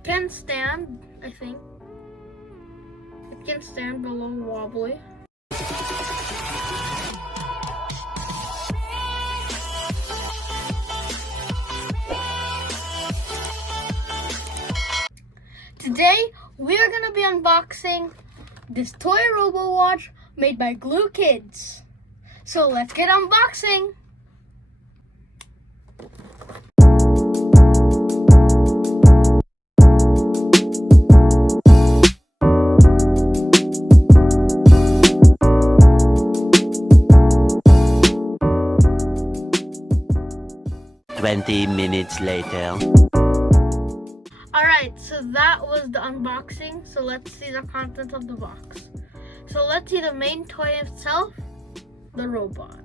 It can stand, I think. It can stand below wobbly. Today, we are going to be unboxing this toy robo watch made by Glue Kids. So let's get unboxing. Twenty minutes later. Alright, so that was the unboxing. So let's see the contents of the box. So let's see the main toy itself, the robot.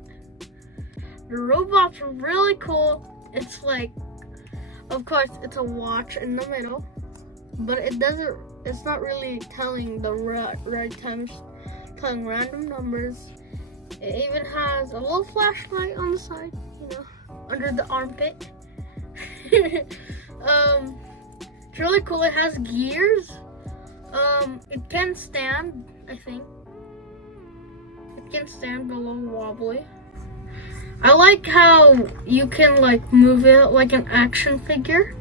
The robot's really cool. It's like, of course, it's a watch in the middle, but it's not really telling the right times, telling random numbers. It even has a little flashlight on the side, under the armpit. It's really cool. It has gears. It can stand, I think. It can stand below wobbly. I like how you can move it like an action figure.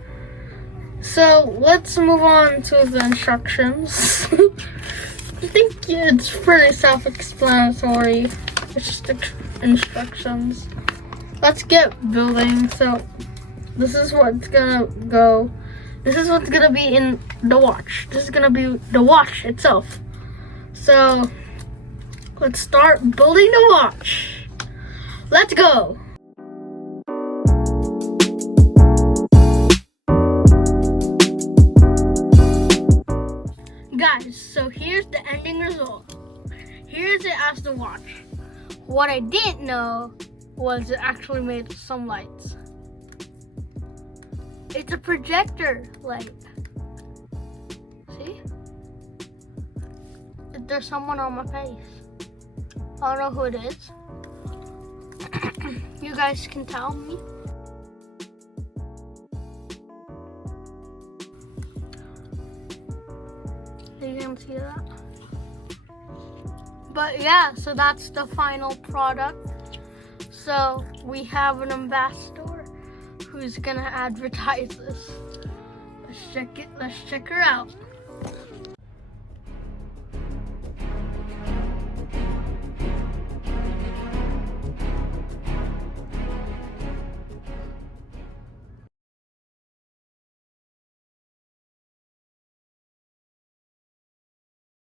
So let's move on to the instructions. I think it's pretty self-explanatory. It's just instructions. Let's get building. So this is what's gonna go. This is what's gonna be in the watch. This is gonna be the watch itself. So let's start building the watch. Let's go. Guys, so here's the ending result. Here's it as the watch. What I didn't know was it actually made some lights. It's a projector light. See? There's someone on my face. I don't know who it is. You guys can tell me. You can see that. But yeah, so that's the final product. So we have an ambassador who's gonna advertise this. Let's check her out.